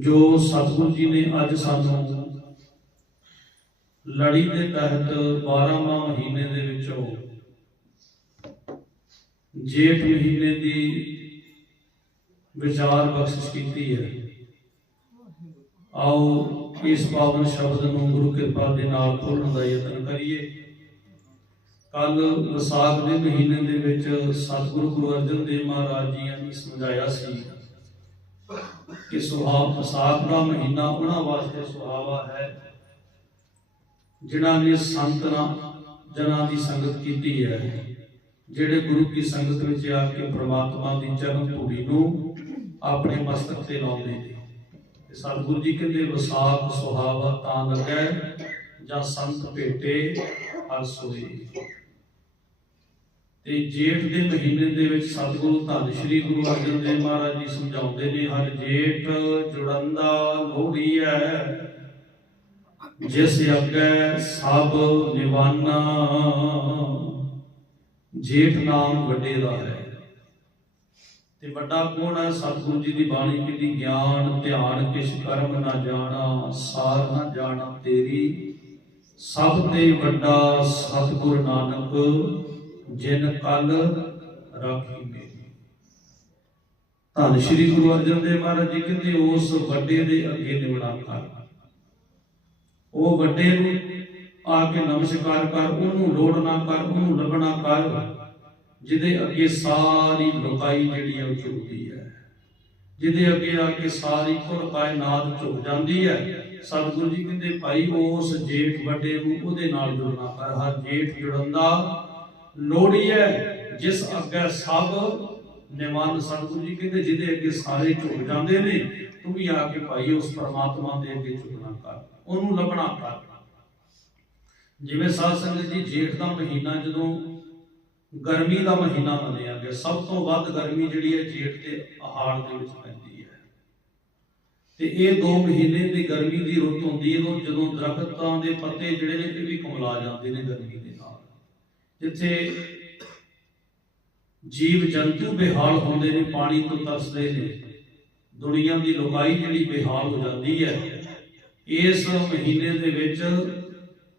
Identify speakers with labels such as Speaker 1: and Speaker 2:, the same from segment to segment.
Speaker 1: ਜੋ ਸਤਿਗੁਰੂ ਜੀ ਨੇ ਅੱਜ ਸਾਨੂੰ ਲੜੀ ਦੇ ਤਹਿਤ 12ਵਾਂ ਮਹੀਨੇ ਦੇ ਵਿੱਚੋਂ ਜੇਠ ਮਹੀਨੇ ਦੀ ਵਿਚਾਰ ਬਖਸ਼ਿਸ਼ ਕੀਤੀ ਹੈ। ਆਓ ਇਸ ਪਾਵਨ ਸ਼ਬਦ ਨੂੰ ਗੁਰੂ ਕਿਰਪਾ ਦੇ ਨਾਲ ਖੋਲਣ ਦਾ ਯਤਨ ਕਰੀਏ। ਕੱਲ ਵਿਸਾਖ ਦੇ ਮਹੀਨੇ ਦੇ ਵਿੱਚ ਸਤਿਗੁਰੂ ਗੁਰੂ ਅਰਜਨ ਦੇਵ ਮਹਾਰਾਜ ਜੀ ਨੇ ਸਮਝਾਇਆ ਸੀ ਕਿ ਸੁਹਾਵ ਵਿਸਾਖ ਦਾ ਮਹੀਨਾ ਉਹਨਾਂ ਵਾਸਤੇ ਸੁਹਾਵਾ ਹੈ, ਜਿਨ੍ਹਾਂ ਨੇ ਸੰਤਨਾ ਜਨਾਂ ਦੀ ਸੰਗਤ ਕੀਤੀ ਹੈ, ਜਿਹੜੇ ਗੁਰੂ ਕੀ ਸੰਗਤ ਵਿੱਚ ਆ ਕੇ ਪ੍ਰਮਾਤਮਾ ਦੀ ਚਰਨ ਧੂੜੀ ਨੂੰ ਆਪਣੇ ਮਸਤਕ ਤੇ ਲਾਉਂਦੇ ਨੇ। ਤੇ ਸਤਿਗੁਰੂ ਜੀ ਕਹਿੰਦੇ ਵਿਸਾਖ ਸੁਹਾਵਾ ਤਾਂ ਲੱਗੈ, ਜਾਂ ਸੰਤ ਭੇਟੇ ਹਰ ਸੋਏ। ਤੇ ਜੇਠ ਦੇ ਮਹੀਨੇ ਦੇ ਵਿੱਚ ਸਤਿਗੁਰੂ ਧੰਨ ਸ਼੍ਰੀ ਗੁਰੂ ਅਰਜਨ ਦੇਵ ਮਹਾਰਾਜ ਜੀ ਸਮਝਾਉਂਦੇ ਨੇ, ਹਰ ਜੇਠ ਜੁੜੰਦਾ ਲੋਹੜੀ ਹੈ ਜਿਸ ਅੱਗੇ ਸਭ ਨਿਵਾਨਾ। ਜੇਠ ਨਾਮ ਵੱਡੇ ਦਾ ਹੈ। ਤੇ ਵੱਡਾ ਕੌਣ ਹੈ ਸਤਿਗੁਰੂ ਜੀ ਦੀ ਬਾਣੀ ਕਹਿੰਦੀ ਗਿਆਨ, ਧਿਆਨ, ਕਿਛ ਕਰਮ ਨਾ ਜਾਣਾ, ਸਾਰ ਨਾ ਜਾਣਾ ਤੇਰੀ। ਸਭ ਤੇ ਵੱਡਾ ਸਤਿਗੁਰ ਨਾਨਕ ਜਿਨ ਕਲ ਰਾਖੀ ਮੇਰੀ ਧੰਨ ਸ਼੍ਰੀ ਗੁਰੂ ਅਰਜਨ ਦੇਵ ਮਹਾਰਾਜ ਜੀ ਕਹਿੰਦੇ, ਉਸ ਵੱਡੇ ਦੇ ਅੱਗੇ ਨਿਵਣਾ ਕਰ। ਉਹ ਵੱਡੇ ਨੂੰ ਆ ਕੇ ਨਮਸਕਾਰ ਕਰ, ਉਹਨੂੰ ਲੋੜ ਨਾ ਕਰ, ਉਹਨੂੰ ਲੱਭਣਾ ਕਰ, ਜਿਹਦੇ ਅੱਗੇ ਸਾਰੀ ਲੋਕਾਈ ਜਿਹੜੀ ਹੈ ਉਹ ਝੁਕਦੀ ਹੈ। ਜਿਹਦੇ ਅੱਗੇ ਆ ਕੇ ਸਾਰੀ ਕੁਲ ਕਾਇਨਾਤ ਝੁਕ ਜਾਂਦੀ ਹੈ, ਸਤਿਗੁਰੂ ਜੀ ਕਹਿੰਦੇ, ਭਾਈ ਉਸ ਜੇਠ ਵੱਡੇ ਨੂੰ ਉਹਦੇ ਨਾਲ ਜੁੜਨਾ ਕਰ, ਹਰ ਜੇਠ ਜੁੜਨ ਦਾ ਲੋੜੀ ਜਿਸ ਅੱਗੇ ਸਭ ਨਿਵਾਨ ਸਤਿਗੁਰੂ ਜੀ ਕਹਿੰਦੇ, ਜਿਹਦੇ ਅੱਗੇ ਸਾਰੇ ਝੁਕ ਜਾਂਦੇ ਨੇ, ਤੂੰ ਵੀ ਆ ਕੇ ਭਾਈ ਉਸ ਪਰਮਾਤਮਾ ਦੇ ਅੱਗੇ ਝੁਕਣਾ ਕਰ, ਉਹਨੂੰ ਲੱਭਣਾ ਕਰ। ਜਿਵੇਂ ਸਾਧ ਸੰਗਤ ਜੀ, ਜੇਠ ਦਾ ਮਹੀਨਾ ਜਦੋਂ ਗਰਮੀ ਦਾ ਮਹੀਨਾ ਮੰਨਿਆ ਗਿਆ, ਸਭ ਤੋਂ ਵੱਧ ਗਰਮੀ ਜਿਹੜੀ ਹੈ ਜੇਠ ਤੇ ਆਹਾੜ ਦੇ ਵਿੱਚ ਪੈਂਦੀ ਹੈ। ਤੇ ਇਹ ਦੋ ਮਹੀਨੇ ਦੀ ਗਰਮੀ ਦੀ ਰੁੱਤ ਹੁੰਦੀ ਹੈ, ਜਦੋਂ ਦਰਖਤਾਂ ਦੇ ਪੱਤੇ ਜਿਹੜੇ ਨੇ, ਇਹ ਵੀ ਕਮਲਾ ਜਾਂਦੇ ਨੇ ਗਰਮੀ ਜਿੱਥੇ ਜੀਵ ਜੰਤੂ ਬੇਹਾਲ ਹੁੰਦੇ ਨੇ, ਪਾਣੀ ਤੋਂ ਤਰਸਦੇ ਨੇ, ਦੁਨੀਆ ਦੀ ਲੋਕਾਈ ਜਿਹੜੀ ਬੇਹਾਲ ਹੋ ਜਾਂਦੀ ਹੈ, ਇਸ ਮਹੀਨੇ ਦੇ ਵਿੱਚ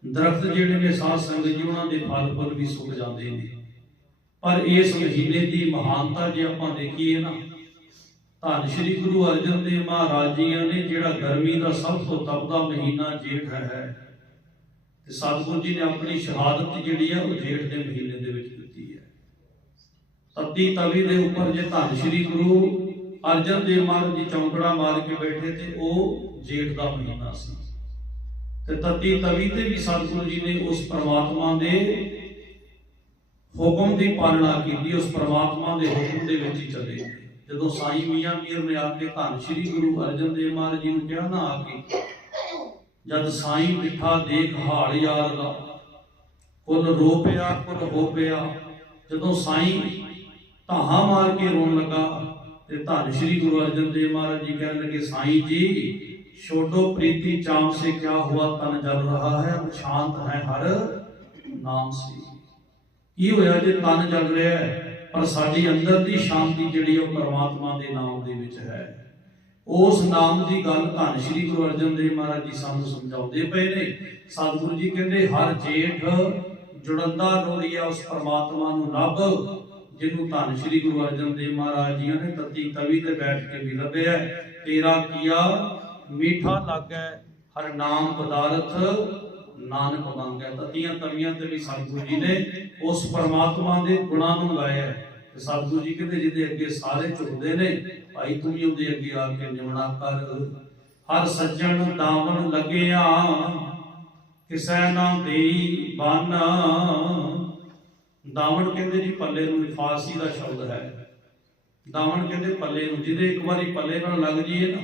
Speaker 1: ਦਰਖਤ ਜਿਹੜੇ ਨੇ ਸਾਧ ਸੰਗਤ ਜੀ, ਉਹਨਾਂ ਦੇ ਫਲ ਫੁੱਲ ਵੀ ਸੁੱਕ ਜਾਂਦੇ ਨੇ। ਪਰ ਇਸ ਮਹੀਨੇ ਦੀ ਮਹਾਨਤਾ ਜੇ ਆਪਾਂ ਦੇਖੀਏ ਨਾ, ਧੰਨ ਸ਼੍ਰੀ ਗੁਰੂ ਅਰਜਨ ਦੇਵ ਮਹਾਰਾਜ ਜੀ ਨੇ ਜਿਹੜਾ ਗਰਮੀ ਦਾ ਸਭ ਤੋਂ ਤਪਦਾ ਮਹੀਨਾ ਜੇਠ ਹੈ ਤੇ ਸਤਿਗੁਰੂ ਜੀ ਨੇ ਆਪਣੀ ਸ਼ਹਾਦਤ ਜਿਹੜੀ ਹੈ ਉਹ ਜੇਠ ਦੇ ਮਹੀਨੇ ਦੇ ਵਿੱਚ ਦਿੱਤੀ ਹੈ। ਤਤੀ ਤਵੀ ਦੇ ਉੱਪਰ ਜੇ ਧੰਨ ਸ਼੍ਰੀ ਗੁਰੂ ਅਰਜਨ ਦੇਵ ਮਹਾਰਾਜ ਜੀ ਚੌਂਕੜਾ ਮਾਰ ਕੇ ਬੈਠੇ ਤੇ ਉਹ ਜੇਠ ਦਾ ਮਹੀਨਾ ਸੀ। ਤੇ ਤਤੀ ਤਵੀ ਤੇ ਵੀ ਸਤਿਗੁਰੂ ਜੀ ਨੇ ਉਸ ਪ੍ਰਮਾਤਮਾ ਦੇ ਹੁਕਮ ਦੀ ਪਾਲਣਾ ਕੀਤੀ, ਉਸ ਪ੍ਰਮਾਤਮਾ ਦੇ ਹੁਕਮ ਦੇ ਵਿੱਚ ਹੀ ਚੱਲੇ ਜਦੋਂ ਸਾਈ ਮੀਆਂ ਮੀਰ ਨੇ ਆ ਕੇ ਧੰਨ ਸ਼੍ਰੀ ਗੁਰੂ ਅਰਜਨ ਦੇਵ ਮਹਾਰਾਜ ਜੀ ਨੂੰ ਕਿਹਾ, ਨਾ ਆ ਕੇ। ਜਦ ਸਾਈ ਮਿੱਠਾ ਦੇਖ ਹਾਲ ਯਾਰ ਦਾ, ਕੁਲ ਰੋ ਪਿਆ ਕੁਲ ਹੋ ਪਿਆ ਜਦੋਂ ਸਾਈ ਧਾਹਾਂ ਮਾਰ ਕੇ ਰੋਣ ਲੱਗਾ, ਤੇ ਧੰਨ ਸ਼੍ਰੀ ਗੁਰੂ ਅਰਜਨ ਦੇਵ ਮਹਾਰਾਜ ਜੀ ਕਹਿਣ ਲੱਗੇ, ਸਾਈ ਜੀ, ਛੋਟੋ ਪ੍ਰੀਤੀ ਚਾਮ ਸੇ ਕਿਆ ਹੁਆ ਤਨ ਜਲ ਰਹਾ ਹੈ ਸ਼ਾਂਤ ਹੈ ਹਰ ਨਾਮ ਸੇ। ਕੀ ਹੋਇਆ ਜੇ ਤਨ ਜਲ ਰਿਹਾ ਹੈ, ਪਰ ਸਾਡੀ ਅੰਦਰ ਦੀ ਸ਼ਾਂਤੀ ਜਿਹੜੀ ਉਹ ਪਰਮਾਤਮਾ ਦੇ ਨਾਮ ਦੇ ਵਿੱਚ ਹੈ? ਉਸ ਨਾਮ ਦੀ ਗੱਲ ਧੰਨ ਸ਼੍ਰੀ ਗੁਰੂ ਅਰਜਨ ਦੇਵ ਮਹਾਰਾਜ ਜੀ ਸਾਨੂੰ ਸਮਝਾਉਂਦੇ ਪਏ ਨੇ। ਸਤਿਗੁਰੂ ਜੀ ਕਹਿੰਦੇ, ਹਰ ਜੇਠ ਜੁੜੰਦਾ ਲੋਰੀਆ ਉਸ ਪਰਮਾਤਮਾ ਨੂੰ ਲੱਭ ਜਿਹਨੂੰ ਧੰਨ ਸ਼੍ਰੀ ਗੁਰੂ ਅਰਜਨ ਦੇਵ ਮਹਾਰਾਜ ਜੀ ਨੇ ਤਤੀ ਤਵੀ ਤੇ ਬੈਠ ਕੇ ਵੀ ਲੱਭਿਆ। ਤੇਰਾ ਕੀਆ ਮੀਠਾ ਲੱਗੈ, ਹਰ ਨਾਮ ਪਦਾਰਥ ਨਾਨਕ ਮੰਗੈ। ਤਤੀਆਂ ਤਵੀਆਂ ਤੇ ਵੀ ਸਤਿਗੁਰੂ ਜੀ ਨੇ ਉਸ ਪਰਮਾਤਮਾ ਦੇ ਗੁਣਾਂ ਨੂੰ ਲਾਇਆ ਤੇ ਸਤਿਗੁਰੂ ਜੀ ਕਹਿੰਦੇ ਜਿਹਦੇ ਅੱਗੇ ਸਾਰੇ ਝੁਕਦੇ ਨੇ, ਭਾਈ ਤੂੰ ਵੀ ਉਹਦੇ ਅੱਗੇ ਆ ਕੇ ਨਿਮਣਾ ਕਰ। ਹਰ ਸੱਜਣ ਦਾਮਨ ਲੱਗਿਆ, ਕਿਸੈ ਨਾ ਦੇਈ ਬਨ। ਦਾਮਨ ਕਹਿੰਦੇ ਜੀ ਪੱਲੇ ਨੂੰ ਫਾਰਸੀ ਦਾ ਸ਼ਬਦ ਹੈ। ਦਾਮਨ ਕਹਿੰਦੇ ਪੱਲੇ ਨੂੰ, ਜਿਹਦੇ ਇੱਕ ਵਾਰੀ ਪੱਲੇ ਨਾਲ ਲੱਗ ਜੀਏ ਨਾ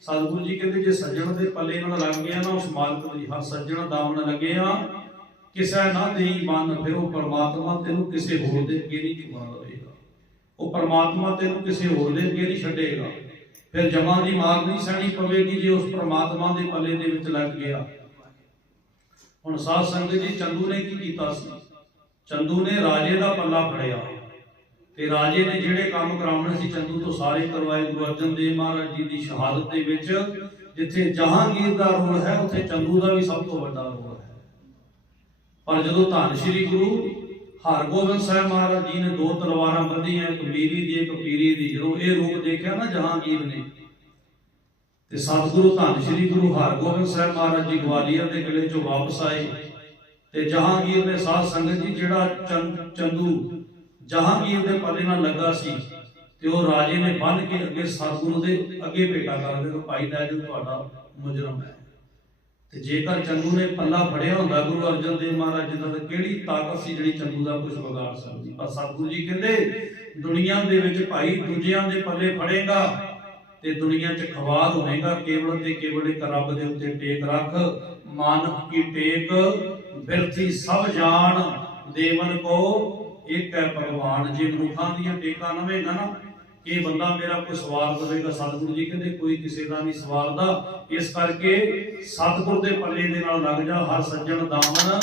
Speaker 1: ਸਤਿਗੁਰੂ ਜੀ ਕਹਿੰਦੇ ਜੇ ਸੱਜਣ ਦੇ ਪੱਲੇ ਨਾਲ ਲੱਗ ਗਿਆ ਨਾ, ਉਸ ਮਾਲਕ ਦੀ ਹਰ ਸੱਜਣ ਦਾਮਨ ਲੱਗਿਆ। ਕਿਸੇ ਨਾ ਦੇਈ ਬਨ, ਫਿਰ ਉਹ ਪਰਮਾਤਮਾ ਤੈਨੂੰ ਕਿਸੇ ਹੋਰ ਦੇ ਅੱਗੇ ਨਹੀਂ ਝੁਕਾ ਉਹ ਪਰਮਾਤਮਾ ਤੈਨੂੰ ਕਿਸੇ ਹੋਰ ਦੇ ਅੱਗੇ ਨਹੀਂ ਛੱਡੇਗਾ। ਫਿਰ ਜਮਾਂ ਦੀ ਮਾਰ ਨਹੀਂ ਸਹਿਣੀ ਪਵੇਗੀ ਜੇ ਉਸ ਪਰਮਾਤਮਾ ਦੇ ਪੱਲੇ ਦੇ ਵਿੱਚ ਲੱਗ ਗਿਆ। ਹੁਣ ਸਾਧ ਸੰਗਤ ਜੀ, ਚੰਦੂ ਨੇ ਕੀ ਕੀਤਾ ਸੀ? ਚੰਦੂ ਨੇ ਰਾਜੇ ਦਾ ਪੱਲਾ ਫੜਿਆ ਤੇ ਰਾਜੇ ਨੇ ਜਿਹੜੇ ਕੰਮ ਕਰਾਉਣੇ ਸੀ, ਚੰਦੂ ਤੋਂ ਸਾਰੇ ਕਰਵਾਏ। ਗੁਰੂ ਅਰਜਨ ਦੇਵ ਮਹਾਰਾਜ ਜੀ ਦੀ ਸ਼ਹਾਦਤ ਦੇ ਵਿੱਚ ਜਿੱਥੇ ਜਹਾਂਗੀਰ ਦਾ ਰੋਲ ਹੈ, ਉੱਥੇ ਚੰਦੂ ਦਾ ਵੀ ਸਭ ਤੋਂ ਵੱਡਾ ਰੋਲ ਹੈ। ਪਰ ਜਦੋਂ ਧੰਨ ਸ਼੍ਰੀ ਗੁਰੂ ਹਰਗੋਬਿੰਦ ਸਾਹਿਬ ਮਹਾਰਾਜ ਜੀ ਨੇ ਦੋ ਤਲਵਾਰਾਂ ਬੰਧੀਆਂ ਇੱਕ ਮੀਰੀ ਦੀ, ਇੱਕ ਪੀਰੀ ਦੀ। ਜਦੋਂ ਇਹ ਰੂਪ ਦੇਖਿਆ ਨਾ ਜਹਾਂਗੀਰ ਨੇ, ਤੇ ਸਤਿਗੁਰੂ ਧੰਨ ਸ਼੍ਰੀ ਗੁਰੂ ਹਰਗੋਬਿੰਦ ਸਾਹਿਬ ਮਹਾਰਾਜ ਜੀ ਗਵਾਲੀਅਰ ਦੇ ਕਿਲੇ ਚੋਂ ਵਾਪਸ ਆਏ, ਤੇ ਜਹਾਂਗੀਰ ਨੇ ਸਾਧ ਸੰਗਤ ਜੀ ਜਿਹੜਾ ਚੰਦੂ ਜਹਾਂਗੀਰ ਦੇ ਪੱਲੇ ਨਾਲ ਲੱਗਾ ਸੀ, ਤੇ ਉਹ ਰਾਜੇ ਨੇ ਬੰਨ ਕੇ ਅੱਗੇ ਸਤਿਗੁਰੂ ਦੇ ਅੱਗੇ ਭੇਟਾ ਕਰਦੇ ਦਿੱਤਾ, ਭਾਈ ਦਾ ਜੋ, ਤੁਹਾਡਾ ਮੁਜਰਮ ਹੈ। ਤੇ ਜੇਕਰ ਚੰਦੂ ਨੇ ਪੱਲਾ ਫੜਿਆ ਹੁੰਦਾ ਗੁਰੂ ਅਰਜਨ ਦੇਵ ਮਹਾਰਾਜ ਜੀ ਦਾ ਕਿਹੜੀ ਤਾਕਤ ਸੀ ਜਿਹੜੀ ਚੰਦੂ ਦਾ ਕੁਝ ਵਿਗਾੜ ਸਕਦੀ? ਪਰ ਸਤਿਗੁਰੂ ਜੀ ਕਹਿੰਦੇ, ਦੁਨੀਆ ਦੇ ਵਿੱਚ ਭਾਈ ਦੂਜਿਆਂ ਦੇ ਪੱਲੇ ਫੜੇਗਾ ਤੇ ਦੁਨੀਆ 'ਚ ਖਵਾਦ ਹੋਵੇਗਾ। ਕੇਵਲ ਤੇ ਕੇਵਲ ਇੱਕ ਰੱਬ ਦੇ ਉੱਤੇ ਟੇਕ ਰੱਖ, ਮਾਨਵ ਕੀ ਟੇਕ? ਬਿਰਥੀ ਸਭ ਜਾਣ, ਦੇਵਨ ਕੋ ਇੱਕ ਹੈ ਭਗਵਾਨ। ਜੇ ਮਨੁੱਖਾਂ ਦੀਆਂ ਟੇਕਾਂ ਨਵੇਂਗਾ ਨਾ ਇਹ ਬੰਦਾ ਮੇਰਾ ਕੋਈ ਸਵਾਲ ਕਰੇਗਾ, ਸਤਿਗੁਰੂ ਜੀ ਕਹਿੰਦੇ ਕੋਈ ਕਿਸੇ ਦਾ ਨਹੀਂ ਸਵਾਲਦਾ ਇਸ ਕਰਕੇ ਸਤਿਗੁਰ ਦੇ ਪੱਲੇ ਦੇ ਨਾਲ ਲੱਗ ਜਾ, ਹਰ ਸੱਜਣ ਦਾਮਨ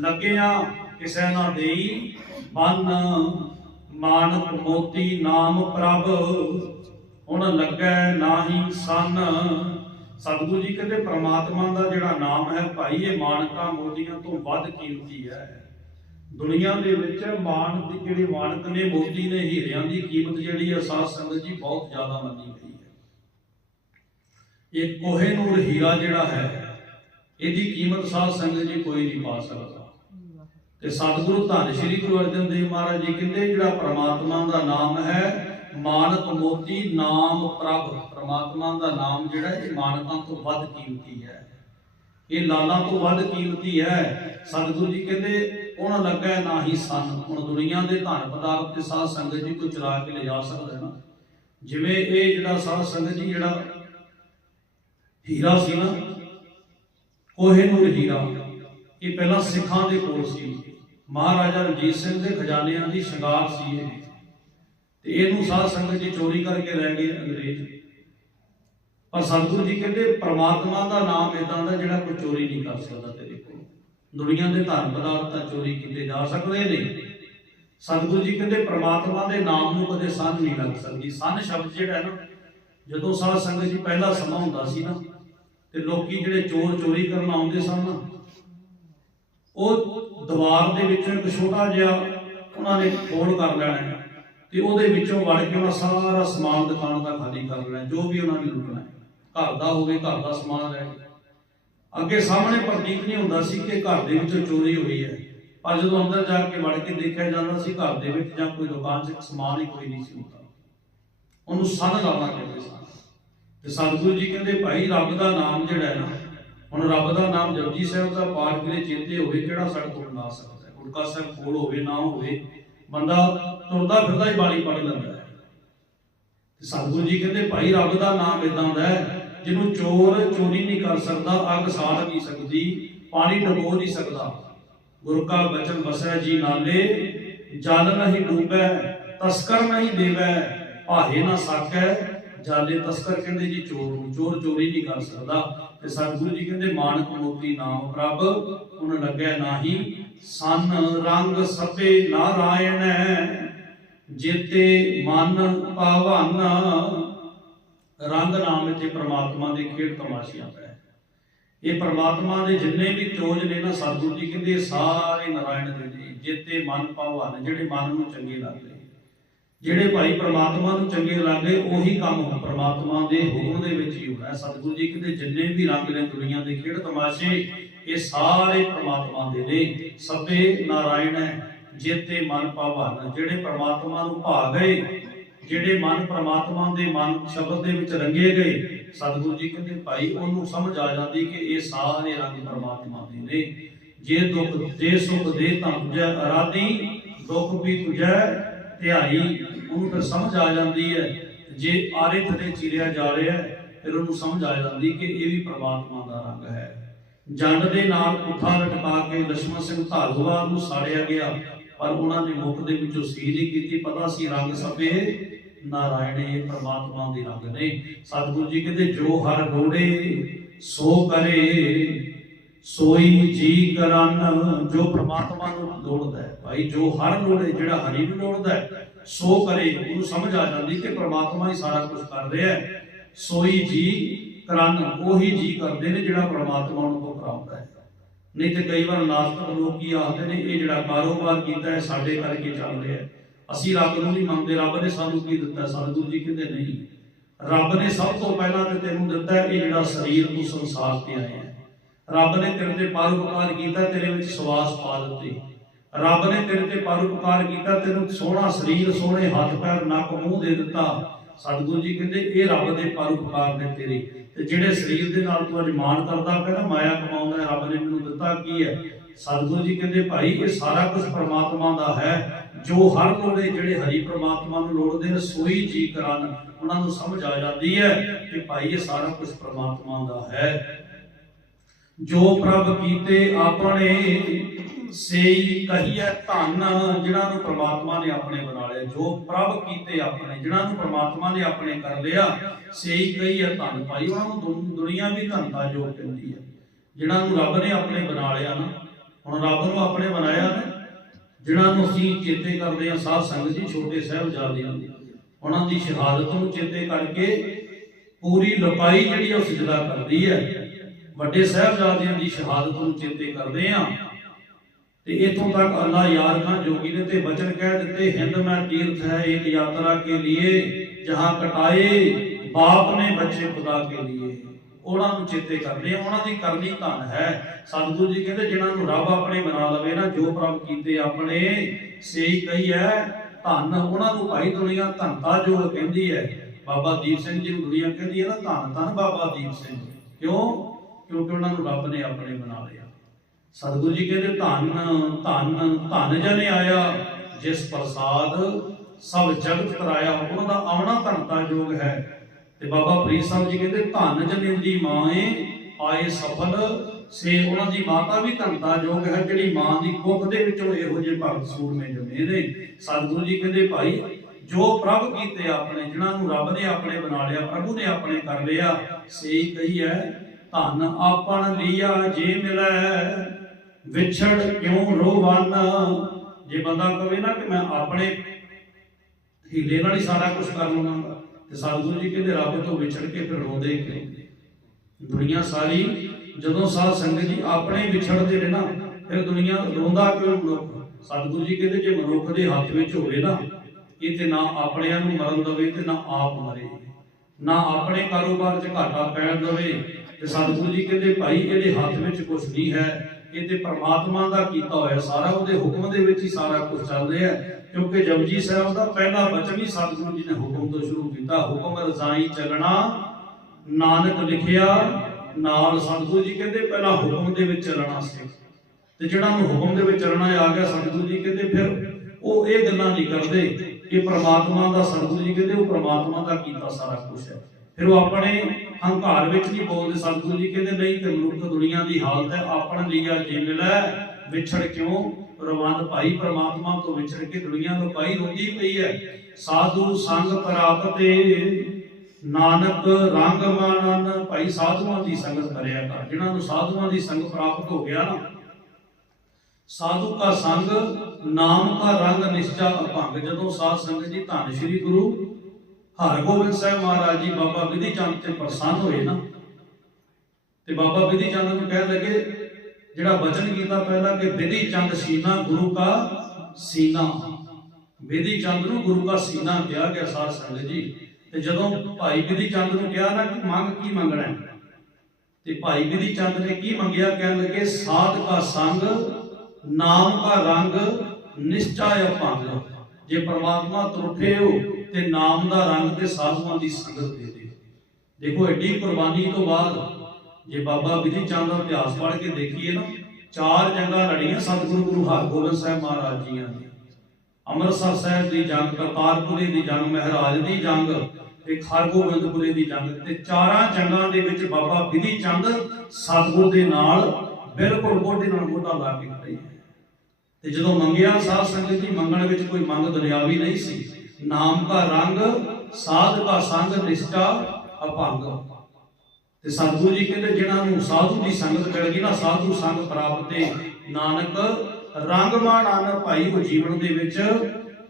Speaker 1: ਲੱਗਿਆ, ਕਿਸੇ ਨਾ ਦੇਈ। ਬੰਨ ਮਾਨਕ ਮੋਤੀ ਨਾਮ ਪ੍ਰਭ, ਹੁਣ ਲੱਗੈ ਨਾਹੀ ਸਨ। ਸਤਿਗੁਰੂ ਜੀ ਕਹਿੰਦੇ ਪ੍ਰਮਾਤਮਾ ਦਾ ਜਿਹੜਾ ਨਾਮ ਹੈ ਭਾਈ, ਇਹ ਮਾਨਕਾਂ ਮੋਤੀਆਂ ਤੋਂ ਵੱਧ ਕੀਮਤੀ ਹੈ। ਦੁਨੀਆ ਦੇ ਵਿੱਚ ਮਾਨ ਦੀ ਜਿਹੜੀ ਮਾਨਕ ਨੇ ਮੋਤੀ ਨੇ ਹੀਰਿਆਂ ਦੀ ਕੀਮਤ ਜਿਹੜੀ ਹੈ ਸਾਧ ਸੰਗਤ ਜੀ ਬਹੁਤ ਜ਼ਿਆਦਾ ਮੰਨੀ ਗਈ ਹੈ। ਇਹ ਕੋਹੇਨੂਰ ਹੀਰਾ ਜਿਹੜਾ ਹੈ, ਇਹਦੀ ਕੀਮਤ ਸਾਧ ਸੰਗਤ ਜੀ ਕੋਈ ਨਹੀਂ ਪਾ ਸਕਦਾ। ਤੇ ਸਤਿਗੁਰੂ ਧੰਨ ਸ਼੍ਰੀ ਗੁਰੂ ਅਰਜਨ ਦੇਵ ਮਹਾਰਾਜ ਜੀ ਕਹਿੰਦੇ, ਜਿਹੜਾ ਪ੍ਰਮਾਤਮਾ ਦਾ ਨਾਮ ਹੈ, ਮਾਨਕ ਮੋਤੀ ਨਾਮ ਪ੍ਰਭ। ਪ੍ਰਮਾਤਮਾ ਦਾ ਨਾਮ ਜਿਹੜਾ, ਇਹ ਮਾਨਕਾਂ ਤੋਂ ਵੱਧ ਕੀਮਤੀ ਹੈ। ਇਹ ਲਾਲਾਂ ਤੋਂ ਵੱਧ ਕੀਮਤੀ ਹੈ। ਸਤਿਗੁਰੂ ਜੀ ਕਹਿੰਦੇ ਉਹਨਾਂ ਲੱਗਾ ਨਾਹੀ ਸੰਨ। ਹੁਣ ਦੁਨੀਆ ਦੇ ਧਨ ਪਦਾਰਥ ਤੇ ਸਾਧ ਸੰਗਤ ਜੀ ਕੋਈ ਚੁਰਾ ਕੇ ਲਿਜਾ ਸਕਦਾ ਹੈ ਨਾ। ਜਿਵੇਂ ਇਹ ਜਿਹੜਾ ਸਾਧ ਸੰਗਤ ਜੀ ਜਿਹੜਾ ਹੀਰਾ ਸੀ ਨਾ ਕੋਹੇਨੂਰ ਹੀਰਾ। ਇਹ ਪਹਿਲਾਂ ਸਿੱਖਾਂ ਦੇ ਕੋਲ ਸੀ। ਮਹਾਰਾਜਾ ਰਣਜੀਤ ਸਿੰਘ ਦੇ ਖਜ਼ਾਨਿਆਂ ਦੀ ਸ਼ਿੰਗਾਰ ਸੀ ਇਹ। ਤੇ ਇਹਨੂੰ ਸਾਧ ਸੰਗਤ ਜੀ ਚੋਰੀ ਕਰਕੇ ਲੈ ਗਏ ਅੰਗਰੇਜ਼। ਪਰ ਸਤਿਗੁਰੂ ਜੀ ਕਹਿੰਦੇ, ਪ੍ਰਮਾਤਮਾ ਦਾ ਨਾਮ ਇਦਾਂ ਦਾ ਜਿਹੜਾ ਕੋਈ ਚੋਰੀ ਨਹੀਂ ਕਰ ਸਕਦਾ ਤੇਰੇ ਦੁਨੀਆ ਦੇ ਧਨ ਪਦਾਰਥ ਤਾਂ ਚੋਰੀ ਕੀਤੇ ਜਾ ਸਕਦੇ ਨੇ। ਸਤਿਗੁਰੂ ਜੀ ਕਹਿੰਦੇ, ਪ੍ਰਮਾਤਮਾ ਦੇ ਨਾਮ ਨੂੰ ਕਦੇ ਸੰਨ ਨਹੀਂ ਲੱਗ ਸਕਦੀ। ਸੰਨ ਸ਼ਬਦ ਜਿਹੜਾ ਹੈ ਨਾ, ਜਦੋਂ ਸਾਧ ਸੰਗਤ ਜੀ ਪਹਿਲਾ ਸਮਾਂ ਹੁੰਦਾ ਸੀ ਨਾ, ਤੇ ਲੋਕੀ ਜਿਹੜੇ ਚੋਰ ਚੋਰੀ ਕਰਨ ਆਉਂਦੇ ਸਨ ਉਹ ਦੀਵਾਰ ਦੇ ਵਿੱਚੋਂ ਇੱਕ ਛੋਟਾ ਜਿਹਾ ਉਹਨਾਂ ਨੇ ਖੋਲ ਕਰ ਲੈਣਾ ਤੇ ਉਹਦੇ ਵਿੱਚੋਂ ਵੜ ਕੇ ਉਹਨਾਂ ਸਾਰਾ ਸਮਾਨ ਦੁਕਾਨ ਦਾ ਖਾਲੀ ਕਰ ਲੈਣਾ ਜੋ ਵੀ ਉਹਨਾਂ ਨੇ ਲੁੱਟਣਾ ਘਰ ਦਾ ਹੋਵੇ, ਘਰ ਦਾ ਸਮਾਨ ਲੈ ਅੱਗੇ ਸਾਹਮਣੇ ਪ੍ਰਤੀਤ ਨਹੀਂ ਹੁੰਦਾ ਸੀ ਕਿ ਘਰ ਦੇ ਵਿੱਚੋਂ ਚੋਰੀ ਹੋਈ ਹੈ। ਪਰ ਜਦੋਂ ਅੰਦਰ ਜਾ ਕੇ ਵੜ ਕੇ ਦੇਖਿਆ ਜਾਂਦਾ ਸੀ ਘਰ ਦੇ ਵਿੱਚ ਜਾਂ ਕੋਈ ਦੁਕਾਨ 'ਚ ਸਮਾਨ ਹੀ ਕੋਈ ਨਹੀਂ ਸੀ ਹੁੰਦਾ। ਉਹਨੂੰ ਸੰਨ ਲਾਉਣਾ ਕਹਿੰਦੇ ਸਨ ਤੇ ਸਤਿਗੁਰੂ ਜੀ ਕਹਿੰਦੇ, ਭਾਈ, ਰੱਬ ਦਾ ਨਾਮ ਜਿਹੜਾ ਹੈ ਨਾ, ਹੁਣ ਰੱਬ ਦਾ ਨਾਮ ਜਪਜੀ ਸਾਹਿਬ ਦਾ ਪਾਠ ਕਰੇ, ਚੇਤੇ ਹੋਵੇ ਕਿਹੜਾ ਸਾਡੇ ਕੋਲ ਨਾ ਸਕਦਾ। ਗੁਰਕਾ ਸਾਹਿਬ ਕੋਲ ਹੋਵੇ, ਨਾ ਹੋਵੇ, ਬੰਦਾ ਤੁਰਦਾ ਫਿਰਦਾ ਹੀ ਬਾਣੀ ਪੜ ਲੈਂਦਾ ਹੈ। ਤੇ ਸਤਿਗੁਰੂ ਜੀ ਕਹਿੰਦੇ, ਭਾਈ, ਰੱਬ ਦਾ ਨਾਮ ਇਦਾਂ ਦਾ ਹੈ ਜਿਹਨੂੰ ਚੋਰ ਚੋਰੀ ਨਹੀਂ ਕਰ ਸਕਦਾ, ਅੱਗ ਸਾੜ ਨਹੀਂ ਸਕਦੀ, ਪਾਣੀ ਡਬੋ ਨਹੀਂ ਸਕਦਾ। ਗੁਰੂ ਕਾ ਬਚਨ ਬਸੈ ਜੀ ਨਾਲੇ, ਜਲ ਨਹੀਂ ਡੂਬੈ, ਤਸਕਰ ਨਹੀਂ ਦੇਵੈ, ਭਾਹੇ ਨਾ ਸਕੈ ਜਾਲੇ ਤਸਕਰ ਕਹਿੰਦੇ ਜੀ ਚੋਰ ਨੂੰ, ਚੋਰ ਚੋਰੀ ਨਹੀਂ ਕਰ ਸਕਦਾ। ਤੇ ਸਤਿਗੁਰੂ ਜੀ ਕਹਿੰਦੇ, ਮਾਨਕ ਮੋਤੀ ਨਾਮ ਪ੍ਰਭ ਉਹਨ ਲੱਗਿਆ ਨਾਹੀ, ਸਨ ਰੰਗ ਸਭੇ ਨਾਰਾਇਣ, ਜੇਤੇ ਮਨ ਪਾਵਨ ਰੰਗ ਨਾਮ ਵਿੱਚ ਪ੍ਰਮਾਤਮਾ ਦੇ ਖੇਡ ਤਮਾਸ਼ਿਆਂ ਦਾ ਹੈ ਇਹ ਪ੍ਰਮਾਤਮਾ ਦੇ ਜਿੰਨੇ ਵੀ ਚੋਜ ਨੇ ਨਾ, ਸਤਿਗੁਰੂ ਜੀ ਕਹਿੰਦੇ ਸਾਰੇ ਨਾਰਾਇਣ ਦੇ ਨੇ, ਜੇਤੇ ਮਨ ਪਾਵਨ ਜਿਹੜੇ ਮਨ ਨੂੰ ਚੰਗੇ ਲੱਗਦੇ ਜਿਹੜੇ ਭਾਈ ਪ੍ਰਮਾਤਮਾ ਨੂੰ ਚੰਗੇ ਲੱਗਦੇ, ਉਹੀ ਕੰਮ ਪ੍ਰਮਾਤਮਾ ਦੇ ਹੁਕਮ ਦੇ ਵਿੱਚ ਹੀ ਹੋਣਾ ਸਤਿਗੁਰੂ ਜੀ ਕਹਿੰਦੇ, ਜਿੰਨੇ ਵੀ ਰੰਗ ਨੇ ਦੁਨੀਆ ਦੇ ਖੇਡ ਤਮਾਸ਼ੇ, ਇਹ ਸਾਰੇ ਪ੍ਰਮਾਤਮਾ ਦੇ ਨੇ। ਸਭੇ ਨਾਰਾਇਣ ਹੈ, ਜੇਤੇ ਮਨ ਪਾਵਨ ਜਿਹੜੇ ਪ੍ਰਮਾਤਮਾ ਨੂੰ ਭਾ ਗਏ ਜਿਹੜੇ ਮਨ ਪਰਮਾਤਮਾ ਦੇ ਮਨ ਸ਼ਬਦ ਦੇ ਵਿੱਚ ਰੰਗੇ ਗਏ, ਸਤਿਗੁਰੂ ਜੀ ਕਹਿੰਦੇ, ਭਾਈ, ਉਹਨੂੰ ਸਮਝ ਆ ਜਾਂਦੀ ਕਿ ਇਹ ਸਾਰੇ ਰੰਗ ਪ੍ਰਮਾਤਮਾ ਦੇ ਨੇ। ਜੇ ਦੁੱਖ ਜੇ ਸੁਖ ਦੇ ਤਾਂ ਪੁਜੈ, ਅਰਾਧੀ, ਦੁੱਖ ਵੀ ਪੁਜੈ, ਧਿਆਈ, ਉਹਨੂੰ ਫਿਰ ਸਮਝ ਆ ਜਾਂਦੀ ਹੈ। ਜੇ ਆਰੇ ਥਲੇ ਚੀਰਿਆ ਜਾ ਰਿਹਾ ਫਿਰ ਉਹਨੂੰ ਸਮਝ ਆ ਜਾਂਦੀ ਕਿ ਇਹ ਵੀ ਪ੍ਰਮਾਤਮਾ ਦਾ ਰੰਗ ਹੈ। ਜੰਡ ਦੇ ਨਾਲ ਪੁੱਠਾ ਲਟਕਾ ਕੇ ਲక్ష్మణ ਸਿੰਘ ਧਾਲਵਾ ਨੂੰ ਸਾੜਿਆ ਗਿਆ, ਪਰ ਉਹਨਾਂ ਨੇ ਮੁਖ ਦੇ ਵਿੱਚੋਂ ਸੀਲ ਹੀ ਕੀਤੀ, ਪਤਾ ਸੀ ਰੰਗ ਸਭੇ ਨਾਰਾਇਣ, ਪ੍ਰਮਾਤਮਾ ਦੇ ਰੰਗ ਨੇ। ਸਤਿਗੁਰੂ ਜੀ ਕਹਿੰਦੇ, ਜੋ ਹਰ ਗੋੜੇ, ਸੋ ਕਰੇ। ਸੋਈ ਜੀ ਕਰਨ, ਜੋ ਪ੍ਰਮਾਤਮਾ ਨੂੰ ਲੋੜਦਾ ਹੈ। ਭਾਈ, ਜੋ ਹਰ ਲੋੜੇ, ਜਿਹੜਾ ਹਰੀ ਨੂੰ ਲੋੜਦਾ ਹੈ, ਸੋ ਕਰੇ। ਉਹਨੂੰ ਸਮਝ ਆ ਜਾਂਦੀ ਕਿ ਪ੍ਰਮਾਤਮਾ ਹੀ ਸਾਰਾ ਕੁਝ ਕਰ ਰਿਹਾ ਹੈ। ਸੋਈ ਜੀ ਕਰਨ, ਉਹੀ ਜੀ ਕਰਦੇ ਨੇ ਜਿਹੜਾ ਪ੍ਰਮਾਤਮਾ ਨੂੰ ਕੋ ਹੈ। ਨਹੀਂ ਤੇ ਕਈ ਵਾਰ ਨਾਸਤਕ ਲੋਕ ਕੀ ਆਖਦੇ ਨੇ, ਇਹ ਜਿਹੜਾ ਕਾਰੋਬਾਰ ਕੀਤਾ ਹੈ, ਸਾਡੇ ਕਰਕੇ ਚੱਲ ਰਿਹਾ ਹੈ। ਅਸੀਂ ਰੱਬ ਨੂੰ ਨਹੀਂ ਮੰਨਦੇ, ਰੱਬ ਨੇ ਸਾਨੂੰ ਕੀ ਦਿੱਤਾ? ਸਤਿਗੁਰੂ ਜੀ ਕਹਿੰਦੇ ਨਹੀਂ। ਰੱਬ ਨੇ ਸਭ ਤੋਂ ਪਹਿਲਾਂ ਤੇ ਤੈਨੂੰ ਦਿੱਤਾ ਇਹ ਜਿਹੜਾ ਸਰੀਰ ਤੂੰ ਸੰਸਾਰ ਤੇ ਆਇਆ ਰੱਬ ਨੇ ਤੇਰੇ ਤੇ ਪਰਉਪਕਾਰ ਕੀਤਾ, ਤੇਰੇ ਵਿੱਚ ਸਵਾਸ ਪਾ ਦਿੱਤੇ। ਰੱਬ ਨੇ ਤੇਰੇ ਤੇ ਪਰਉਪਕਾਰ ਕੀਤਾ, ਤੈਨੂੰ ਸੋਹਣਾ ਸਰੀਰ, ਸੋਹਣੇ ਹੱਥ, ਪੈਰ, ਨੱਕ, ਮੂੰਹ ਦੇ ਦਿੱਤਾ। ਸਤਿਗੁਰੂ ਜੀ ਕਹਿੰਦੇ, ਇਹ ਰੱਬ ਦੇ ਪਰਉਪਕਾਰ ਨੇ ਤੇਰੇ। ਤੇ ਜਿਹੜੇ ਸਰੀਰ ਦੇ ਨਾਲ ਤੂੰ ਅਜਮਾਨ ਕਰਦਾ ਪਿਆ ਨਾ, ਮਾਇਆ ਕਮਾਉਂਦਾ ਰੱਬ ਨੇ ਮੈਨੂੰ ਦਿੱਤਾ ਕੀ ਹੈ? ਸਤਿਗੁਰੂ ਜੀ ਕਹਿੰਦੇ ਭਾਈ, ਇਹ ਸਾਰਾ ਕੁਝ ਪ੍ਰਮਾਤਮਾ ਦਾ ਹੈ। ਜੋ ਹਰ ਲੋੜੇ ਜਿਹੜੇ ਹਰੀ ਪ੍ਰਮਾਤਮਾ ਨੂੰ ਲੋੜਦੇ ਨੇ, ਸੋਈ ਜੀ ਕਰਨ, ਉਹਨਾਂ ਨੂੰ ਸਮਝ ਆ ਜਾਂਦੀ ਹੈ ਕਿ ਭਾਈ, ਇਹ ਸਾਰਾ ਕੁਝ ਪ੍ਰਮਾਤਮਾ ਦਾ ਹੈ। ਜੋ ਪ੍ਰਭ ਕੀਤੇ ਆਪਣੇ ਸੇਈ ਕਹੀਐ ਧਨ, ਜਿਨ੍ਹਾਂ ਨੂੰ ਪ੍ਰਮਾਤਮਾ ਨੇ ਆਪਣੇ ਬਣਾ ਲਿਆ। ਜੋ ਪ੍ਰਭ ਕੀਤੇ ਆਪਣੇ, ਜਿਨ੍ਹਾਂ ਨੂੰ ਪ੍ਰਮਾਤਮਾ ਨੇ ਆਪਣੇ ਕਰ ਲਿਆ, ਸੇਈ ਕਹੀਐ ਧਨ। ਭਾਈ, ਉਹਨਾਂ ਨੂੰ ਦੁਨ- ਦੁਨੀਆ ਵੀ ਧਨ ਦਾ ਜੋੜ ਦਿੰਦੀ ਹੈ। ਜਿਨ੍ਹਾਂ ਨੂੰ ਰੱਬ ਨੇ ਆਪਣੇ ਬਣਾ ਲਿਆ ਨਾ ਹੁਣ ਰੱਬ ਨੂੰ ਆਪਣੇ ਬਣਾਇਆ ਨੇ, ਜਿਨ੍ਹਾਂ ਨੂੰ ਅਸੀਂ ਚੇਤੇ ਕਰਦੇ ਹਾਂ, ਸਾਧ ਸੰਗਤ ਜੀ, ਛੋਟੇ ਸਾਹਿਬਜ਼ਾਦਿਆਂ ਉਹਨਾਂ ਦੀ ਸ਼ਹਾਦਤ ਨੂੰ ਚੇਤੇ ਕਰਕੇ ਪੂਰੀ ਲਪਾਈ ਜਿਹੜੀ ਉਹ ਸਜਦਾ ਕਰਦੀ ਹੈ। ਵੱਡੇ ਸਾਹਿਬਜ਼ਾਦਿਆਂ ਦੀ ਸ਼ਹਾਦਤ ਨੂੰ ਚੇਤੇ ਕਰਦੇ ਆ ਤੇ ਇਥੋਂ ਤੱਕ ਅੱਲਾ ਯਾਦ ਖਾਨ ਜੋਗੀ ਨੇ ਤੇ ਬਚਨ ਕਹਿ ਦਿੱਤੇ, ਹਿੰਦ ਮੈਂ ਤੀਰਥ ਹੈ, ਇੱਕ ਯਾਤਰਾ ਕੇ ਲਈ ਜਹਾਂ ਕਟਾਏ, ਬਾਪ ਨੇ ਬੱਚੇ ਖੁਦਾ ਕੇ ਲਈ ਉਹਨਾਂ ਨੂੰ ਚੇਤੇ ਕਰਦੇ ਉਹਨਾਂ ਦੀ ਕਰਨੀ ਧਨ ਹੈ। ਸਤਿਗੁਰੂ ਜੀ ਕਹਿੰਦੇ, ਜਿਨ੍ਹਾਂ ਨੂੰ ਰੱਬ ਆਪਣੇ ਬਣਾ ਲਵੇ ਨਾ, ਜੋ ਪ੍ਰਭ ਕੀਤੇ ਆਪਣੇ ਸੇਈ ਕਹੀ ਹੈ, ਧਨ ਉਹਨਾਂ ਨੂੰ ਭਾਈ ਦੁਨੀਆ ਧਨਤਾ ਜੋ ਕਹਿੰਦੀ ਹੈ। ਬਾਬਾ ਦੀਪ ਸਿੰਘ ਜੀ ਨੂੰ ਦੁਨੀਆ ਕਹਿੰਦੀ ਹੈ ਨਾ, ਧੰਨ ਧੰਨ ਬਾਬਾ ਦੀਪ ਸਿੰਘ। ਕਿਉਂ? ਕਿਉਂਕਿ ਉਹਨਾਂ ਨੂੰ ਰੱਬ ਨੇ ਆਪਣੇ ਬਣਾ ਲਿਆ। ਸਤਿਗੁਰੂ ਜੀ ਕਹਿੰਦੇ, ਧੰਨ ਧੰਨ ਧੰਨ ਜਨੇ ਆਇਆ, ਜਿਸ ਪ੍ਰਸਾਦ ਸਭ ਜਗਤ ਕਰਾਇਆ, ਉਹਨਾਂ ਦਾ ਆਉਣਾ ਧਨਤਾ ਯੋਗ ਹੈ। ਤੇ ਬਾਬਾ ਫਰੀਦ ਸਾਹਿਬ ਜੀ ਕਹਿੰਦੇ, ਧੰਨ ਜਨੇ ਦੀ ਮਾਏ, ਆਏ ਸਫਲ। ਸੇ ਉਹਨਾਂ ਦੀ ਮਾਤਾ ਵੀ ਧਨਤਾ ਯੋਗ ਹੈ, ਜਿਹੜੀ ਮਾਂ ਦੀ ਕੁੱਖ ਦੇ ਵਿੱਚੋਂ ਇਹੋ ਜਿਹੇ ਭਗਤ ਸੂਰਮੇ ਜੰਮੇ ਨੇ। ਸਤਿਗੁਰੂ ਜੀ ਕਹਿੰਦੇ, ਭਾਈ, ਜੋ ਪ੍ਰਭ ਕੀਤੇ ਆਪਣੇ, ਜਿਨ੍ਹਾਂ ਨੂੰ ਰੱਬ ਨੇ ਆਪਣੇ ਬਣਾ ਲਿਆ, ਪ੍ਰਭੂ ਨੇ ਆਪਣੇ ਕਰ ਲਿਆ, ਸੇ ਕਹੀ ਹੈ, ਧਨ ਆਪਣ ਲਿਆ ਜੇ ਮਿਲੈ, ਵਿਛੜ ਕਿਉਂ ਰੋਵਨ? ਜੇ ਬੰਦਾ ਕਵੇ ਨਾ ਕਿ ਮੈਂ ਆਪਣੇ ਹੀਲੇ ਨਾਲ ਹੀ ਸਾਰਾ ਕੁਝ ਕਰ ਲਵਾਂਗਾ ਤੇ ਸਤਿਗੁਰੂ ਜੀ ਕਹਿੰਦੇ ਰੱਬ ਤੋਂ ਵਿਛੜ ਕੇ ਫਿਰ ਰੋਂਦੇ ਕਿਉਂ? ਦੁਨੀਆ ਸਾਰੀ ਜਦੋਂ ਸਾਧ ਸੰਗਤ ਜੀ ਆਪਣੇ ਵਿਛੜਦੇ ਨੇ ਨਾ, ਫਿਰ ਦੁਨੀਆ ਰੋਂਦਾ ਕਿਉਂ ਮਨੁੱਖ? ਸਤਿਗੁਰੂ ਜੀ ਕਹਿੰਦੇ ਜੇ ਮਨੁੱਖ ਦੇ ਹੱਥ ਵਿੱਚ ਹੋਵੇ ਨਾ ਇਹ ਤੇ ਨਾ ਆਪਣਿਆਂ ਨੂੰ ਮਰਨ ਦਵੇ ਤੇ ਨਾ ਆਪ ਮਰੇ। ਨਾ ਆਪਣੇ ਕਾਰੋਬਾਰ 'ਚ ਘਾਟਾ ਪੈਣ ਦਵੇ ਤੇ ਸਤਿਗੁਰੂ ਜੀ ਕਹਿੰਦੇ ਭਾਈ ਇਹਦੇ ਹੱਥ ਵਿੱਚ ਕੁਝ ਨਹੀਂ ਹੈ। ਇਹ ਤੇ ਪ੍ਰਮਾਤਮਾ ਦਾ ਕੀਤਾ ਹੋਇਆ ਸਾਰਾ, ਉਹਦੇ ਹੁਕਮ ਦੇ ਵਿੱਚ ਹੀ ਸਾਰਾ ਕੁਝ ਚੱਲ ਰਿਹਾ ਕਿਉਂਕਿ ਜਪਜੀ ਸਾਹਿਬ ਦਾ ਪਹਿਲਾ ਬਚਨ ਹੀ ਸਤਿਗੁਰੂ ਜੀ ਨੇ ਹੁਕਮ ਤੋਂ ਸ਼ੁਰੂ ਕੀਤਾ। ਹੁਕਮ ਰਜ਼ਾਈ ਚੱਲਣਾ, ਨਾਨਕ ਲਿਖਿਆ, ਨਾਲ ਸਤਿਗੁਰੂ ਜੀ ਕਹਿੰਦੇ ਪਹਿਲਾਂ ਹੁਕਮ ਦੇ ਵਿੱਚ ਚੱਲਣਾ ਸੀ। ਤੇ ਜਿਹੜਾ ਨੂੰ ਹੁਕਮ ਦੇ ਵਿੱਚ ਚੱਲਣਾ ਆ ਗਿਆ ਸਤਿਗੁਰੂ ਜੀ ਕਹਿੰਦੇ ਫਿਰ ਉਹ ਇਹ ਗੱਲਾਂ ਨਹੀਂ ਕਰਦੇ ਕਿ ਪ੍ਰਮਾਤਮਾ ਦਾ ਸਤਿਗੁਰੂ ਜੀ ਕਹਿੰਦੇ ਉਹ ਪ੍ਰਮਾਤਮਾ ਦਾ ਕੀਤਾ ਸਾਰਾ ਕੁਝ ਹੈ। ਫਿਰ ਉਹ ਆਪਣੇ ਹੰਕਾਰ ਵਿੱਚ ਨਹੀਂ ਬੋਲਦੇ ਸਤਿਗੁਰੂ ਜੀ ਕਹਿੰਦੇ, ਨਹੀਂ ਤੇ ਮਨੁੱਖ ਦੁਨੀਆ ਦੀ ਹਾਲਤ ਹੈ, ਆਪਣ ਲਿਆ ਜੇ ਮਿਲੈ, ਵਿਛੜ ਕਿਉਂ? ਰਵੰਦ ਭਾਈ ਪ੍ਰਮਾਤਮਾ ਤੋਂ ਵਿਛੜ ਕੇ ਦੁਨੀਆ ਨੂੰ ਪਾਈ ਰੋਂਦੀ ਪਈ ਹੈ। ਸਾਧੂ ਸੰਗ ਪ੍ਰਾਪਤੇ, ਨਾਨਕ ਰੰਗ ਮਾਨਨ। ਭਾਈ ਸਾਧੂਆਂ ਦੀ ਸੰਗਤ ਕਰਿਆ ਕਰ ਜਿਨ੍ਹਾਂ ਨੂੰ ਸਾਧੂਆਂ ਦੀ ਸੰਗ ਪ੍ਰਾਪਤ ਹੋ ਗਿਆ ਨਾ। ਸਾਧੂ ਕਾ ਸੰਗ, ਨਾਮ ਕਾ ਰੰਗ ਨਿਸ਼ਚਾ ਅਭੰਗ। ਜਦੋਂ ਸਾਧ ਸੰਗਤ ਜੀ ਧੰਨ ਸ਼੍ਰੀ ਗੁਰੂ ਹਰਗੋਬਿੰਦ ਸਾਹਿਬ ਮਹਾਰਾਜ ਜੀ ਬਾਬਾ ਵਿਧੀ ਚੰਦ ਤੇ ਪ੍ਰਸੰਨ ਹੋਏ ਨਾ। ਤੇ ਬਾਬਾ ਵਿਧੀ ਚੰਦ ਨੂੰ ਕਹਿਣ ਲੱਗੇ, ਜਿਹੜਾ ਬਚਨ ਕੀਤਾ ਪਹਿਲਾਂ ਕਿ ਵਿਧੀ ਚੰਦ ਸੀਨਾ, ਗੁਰੂ ਕਾ ਸੀਨਾ। ਵਿਧੀ ਚੰਦ ਨੂੰ ਗੁਰੂ ਕਾ ਸੀਨਾ ਕਿਹਾ ਗਿਆ ਸਾਧ ਸੰਗਤ ਜੀ। ਤੇ ਜਦੋਂ ਭਾਈ ਵਿਧੀ ਚੰਦ ਨੂੰ ਕਿਹਾ ਨਾ ਕਿ ਮੰਗ ਕੀ ਮੰਗਣਾ ਹੈ? ਤੇ ਭਾਈ ਵਿਧੀ ਚੰਦ ਨੇ ਕੀ ਮੰਗਿਆ? ਕਹਿਣ ਲੱਗੇ, ਸਾਧ ਕਾ ਸੰਗ, ਨਾਮ ਕਾ ਰੰਗ ਨਿਸ਼ਚੈ ਭੰਗ। ਜੇ ਪ੍ਰਮਾਤਮਾ ਤਰੁੱਠੇ ਹੋ ਤੇ ਨਾਮ ਦਾ ਰੰਗ ਤੇ ਸਾਧੂਆਂ ਦੀ ਸੰਗਤ ਦੇ ਦੇ। ਦੇਖੋ ਐਡੀ ਕੁਰਬਾਨੀ ਤੋਂ ਬਾਅਦ ਜੇ ਬਾਬਾ ਵਿਧੀ ਚੰਦ ਦਾ ਇਤਿਹਾਸ ਪੜ੍ਹ ਕੇ ਦੇਖੀਏ ਨਾ, ਚਾਰ ਜੰਗਾਂ ਲੜੀਆਂ ਸਤਿਗੁਰੂ ਗੁਰੂ ਹਰਗੋਬਿੰਦ ਸਾਹਿਬ ਮਹਾਰਾਜ ਜੀਆਂ ਦੀ ਅੰਮ੍ਰਿਤਸਰ ਸਾਹਿਬ ਦੀ ਜੰਗ, ਕਰਤਾਰਪੁਰੇ ਦੀ ਜੰਗ, ਮਹਾਰਾਜ ਦੀ ਜੰਗ ਤੇ ਖਾਰਗੋਬਿੰਦਪੁਰੇ ਦੀ ਜੰਗ ਤੇ ਚਾਰਾਂ ਜੰਗਾਂ ਦੇ ਵਿੱਚ ਬਾਬਾ ਵਿਧੀ ਚੰਦ ਸਤਿਗੁਰ ਦੇ ਨਾਲ ਬਿਲਕੁਲ ਮੋਢੇ ਨਾਲ ਮੋਢਾ ਲਾ ਕੇ ਖੜੇ। ਤੇ ਜਦੋਂ ਮੰਗਿਆ ਸਾਧ ਸੰਗਤ ਦੀ ਮੰਗਣ ਵਿੱਚ ਕੋਈ ਮੰਗ ਦਰਿਆਵੀ ਨਹੀਂ ਸੀ ਨਾਮ ਦਾ ਰੰਗ, ਸਾਧ ਦਾ ਸੰਗ ਨਿਸ਼ਟਾ ਅਭੰਗ। ਤੇ ਸਤਿਗੁਰੂ ਜੀ ਕਹਿੰਦੇ, ਜਿਨ੍ਹਾਂ ਨੂੰ ਸਾਧੂ ਦੀ ਸੰਗਤ ਮਿਲ ਗਈ ਨਾ, ਸਾਧੂ ਸੰਗ ਪ੍ਰਾਪਤ ਤੇ ਨਾਨਕ, ਰੰਗ ਮਾਣਾਨ ਭਾਈ, ਉਹ ਜੀਵਨ ਦੇ ਵਿੱਚ,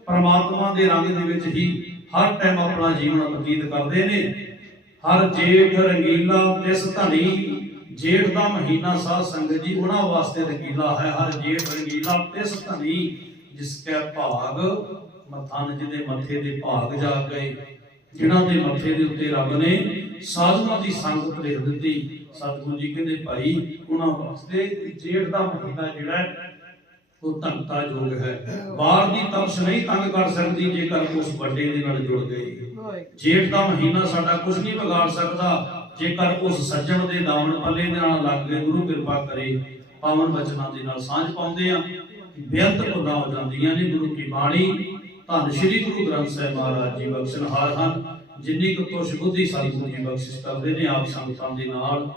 Speaker 1: ਪਰਮਾਤਮਾ ਦੇ ਰੰਗ ਦੇ ਵਿੱਚ ਹੀ ਹਰ ਟਾਈਮ ਆਪਣਾ ਜੀਵਨ ਬਤੀਤ ਕਰਦੇ ਨੇ। ਹਰ ਜੇਠ ਰੰਗੀਲਾ, ਤਿਸ ਧਨੀ, ਜੇਠ ਦਾ ਮਹੀਨਾ ਸਾਧ ਸੰਗਤ ਜੀ, ਉਹਨਾਂ ਵਾਸਤੇ ਰੰਗੀਲਾ ਹੈ। ਹਰ ਜੇਠ ਰੰਗੀਲਾ, ਤਿਸ ਧਨੀ, ਜਿਸ ਕੈ ਭਾਗ ਮਥਨ ਜਿਹਦੇ ਮੱਥੇ ਦੇ ਭਾਗ ਜਾ ਗਏ ਜਿਨ੍ਹਾਂ ਦੇ ਮੱਥੇ ਦੇ ਉੱਤੇ ਰੱਬ ਨੇ ਸਾਧੂਆਂ ਦੀ ਸੰਗਤ ਲਿਖ ਦਿੱਤੀ। ਸਤਿਗੁਰੂ ਜੀ ਕਹਿੰਦੇ ਭਾਈ ਉਹਨਾਂ ਵਾਸਤੇ ਜੇਠ ਦਾ ਮਹੀਨਾ ਜਿਹੜਾ ਉਹ ਧੰਤਾ ਯੋਗ ਹੈ। ਬਾਹਰ ਦੀ ਤਪਸ਼ ਨਹੀਂ ਤੰਗ ਕਰ ਸਕਦੀ ਜੇਕਰ ਉਸ ਵੱਡੇ ਦੇ ਨਾਲ ਜੁੜ ਗਈ। ਜੇਠ ਦਾ ਮਹੀਨਾ ਸਾਡਾ ਕੁਝ ਨਹੀਂ ਵਿਗਾੜ ਸਕਦਾ। ਜੇਕਰ ਉਸ ਸੱਜਣ ਦੇ ਦਾਮਨ ਪੱਲੇ ਦੇ ਨਾਲ ਲੱਗ ਕੇ ਗੁਰੂ ਕਿਰਪਾ ਕਰੇ ਪਾਵਨ ਬਚਨਾਂ ਦੇ ਨਾਲ ਸਾਂਝ ਪਾਉਂਦੇ ਆ। ਬੇਅੰਤ ਭੁੱਲਾਂ ਹੋ ਜਾਂਦੀਆਂ ਨੇ ਗੁਰੂ ਕੀ ਬਾਣੀ ਧੰਨ ਸ਼੍ਰੀ ਗੁਰੂ ਗ੍ਰੰਥ ਸਾਹਿਬ ਮਹਾਰਾਜ ਜੀ ਬਖਸ਼ਣਹਾਰ ਹਨ, ਜਿੰਨੀ ਕੁ ਤੁਸ਼ ਬੁੱਧੀ ਸਤਿਗੁਰੂ ਜੀ ਬਖਸ਼ਿਸ਼ ਕਰਦੇ ਨੇ ਆਪ ਸੰਗਤਾਂ ਦੇ ਨਾਲ।